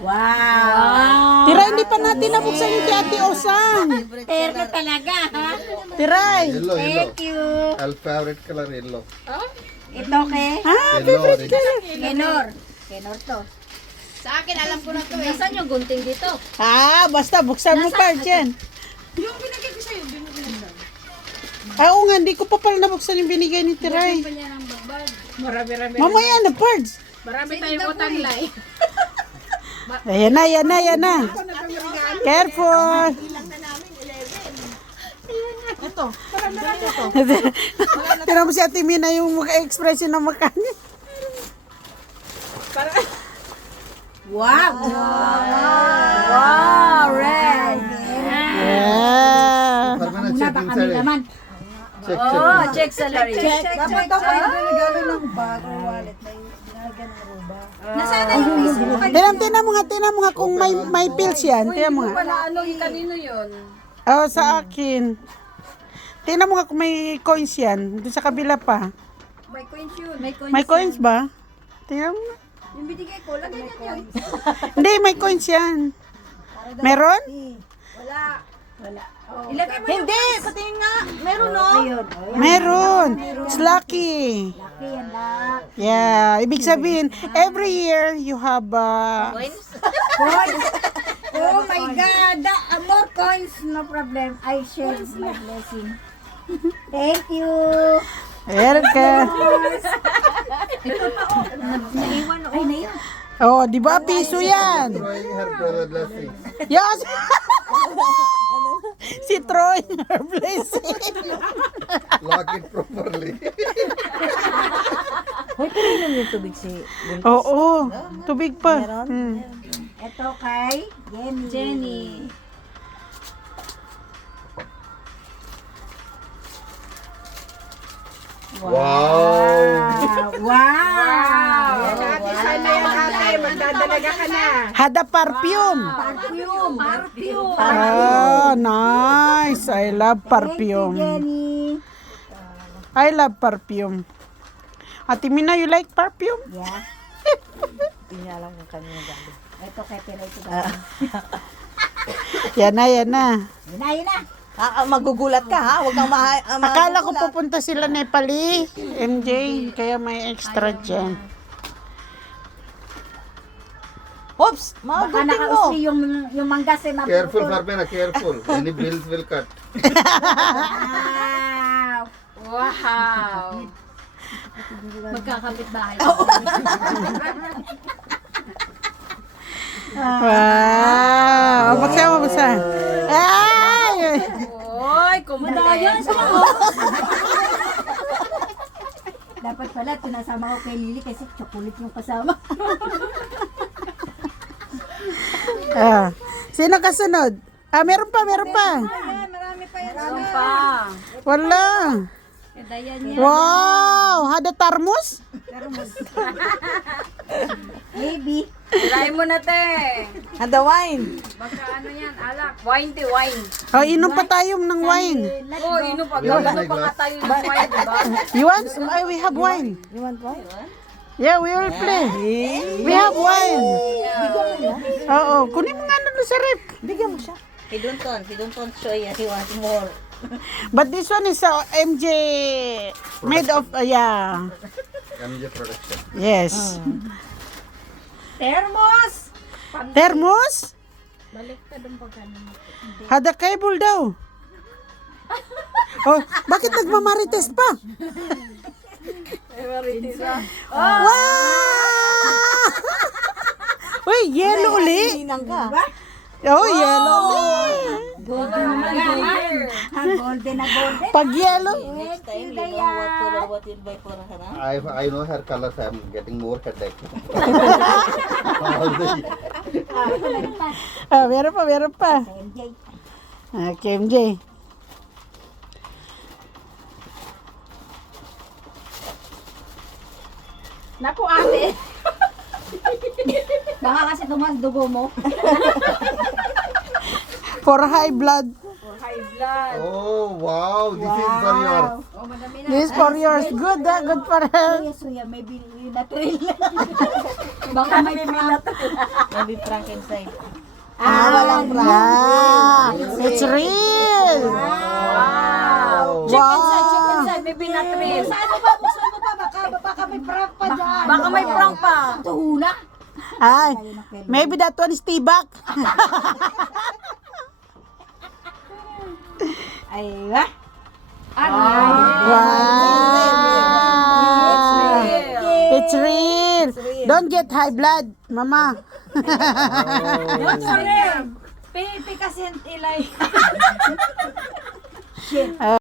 Wow. Tira, hindi pa natin nabuksan yung kay Ate Osang. Fair ka talaga, ha? Tiray. Yellow, yellow. Thank you. Our favorite color yellow. Ito kay Yellow orange. Kenor. Kenor to. Sa akin, alam ko na to eh. Nasaan yung gunting dito? Basta buksan mo pa dyan. Yung binigay ko sa'yo, binigay lang. Oo nga, hindi ko pa pala nabuksan yung binigay ni Tiray. Marami-rami. Mamaya na, Pards. Marami tayong utang lay. Ayan na, ayan na, ayan na. Careful. Ito. Marami-rami ito. Tira mo si Ate Mina yung expression ng mukha niya. Wow. Wow, red. Yeah. Parang Una check ba kami inside. naman? Check, Oh, check. check salary. Check. Dapat daw kayo regalo ng bag or wallet na dinalagyan ng roba. Nasaan na yung Facebook? Tinan mo nga kung may pills yan. Tinan mo nga. Wala, ano yung kanino yun? Oh, sa akin. Tingnan mo nga kung may coins yan. Doon sa kabila pa. May coins yun. May coins. May coins ba? Tingnan mo nga. Yung binigay ko, lagay niya yun. Hindi, may coins yan. Meron? Wala. Wala. Oh. Ilagay mo Hindi, patingin nga. Meron no? Ayun. Meron. It's lucky. Laki yan na. Yeah. Ibig sabihin, every year you have Coins? Oh my God. More coins, no problem. I share my blessing. Thank you. Erika. Naiwan. Ay, naiwan. Oh, di ba piso yan? Throwing her brother blessing. Yes. Si Troy, her blessing. Lock it properly. Hoy, pinainom yung tubig si Oo, tubig pa. Hmm. Ito kay Jenny. Wow. Wow. Sana yan ate, magdadalaga ka na. Hada perfume. Perfume. Perfume. Ah, nice. I love perfume. Jenny. I love perfume. Ate Mina, you like perfume? Yeah. Hindi niya alam kung kanino galing. Ito kay Pero ito. Yan na, yan na. Yun na. Magugulat ka ha? Huwag kang Akala ko pupunta sila Nepali, MJ, kaya may extra dyan. Oops! Baka Magugulat mo! nakausli yung manggas eh. Careful, Farmena, careful. Any bills will cut. Wow. Wow. Magkakapit bahay. Wow! Magsama, magsama. Ay! Oy, Madayan kumpleto. sa mga. Dapat pala, tunasama ko kay Lily kasi chocolate yung kasama. Sino kasunod? Meron pa, meron pa. Marami pa yan. Ano pa? Wala. Dayan niya. Wow! Hada tarmus? Maybe. Try mo na, te. Hada wine! Baka ano yan, alak. Wine, te, wine. Oh, inom pa tayo ng wine. Oh, ino pa. Yeah, Gawin my pa nga glass. tayo ng wine, diba? You want? We have wine. You want wine? Yeah, we will play. We have wine. Oo, kunin mo nga na sa rep. Bigyan mo siya. He don't want show you. He wants more. But this one is MJ made of, yeah. MJ production. Yes. Thermos. Thermos? Hada cable daw. Oh, bakit nagmamarites pa? Wow! Uy, yellow uli. Hinang ka. Oh, yellow uli. Golden na golden. Golden na golden. Pag yellow. Next time, you know what you'll buy for her, huh? I know her colors. I'm getting more headache. Meron pa, meron pa. MJ. Okay, MJ. Naku, ate. Baka kasi tumas dugo mo. For high blood. High blood. Oh, wow. This is for your... Oh, madami na. This is for yours. Good, good for her. Yes, so yeah, maybe you binatril. Baka may prank. Maybe prank inside. Walang Yeah. It's real. Wow. Check inside, may binatril. Buksan mo pa, baka may prank pa dyan. Baka may prank pa. Tuhuna. Ay, maybe that one is tibak. Ay, ba? Wow. It's real. Don't get high blood, mama. Don't worry. Pipi kasi ilay.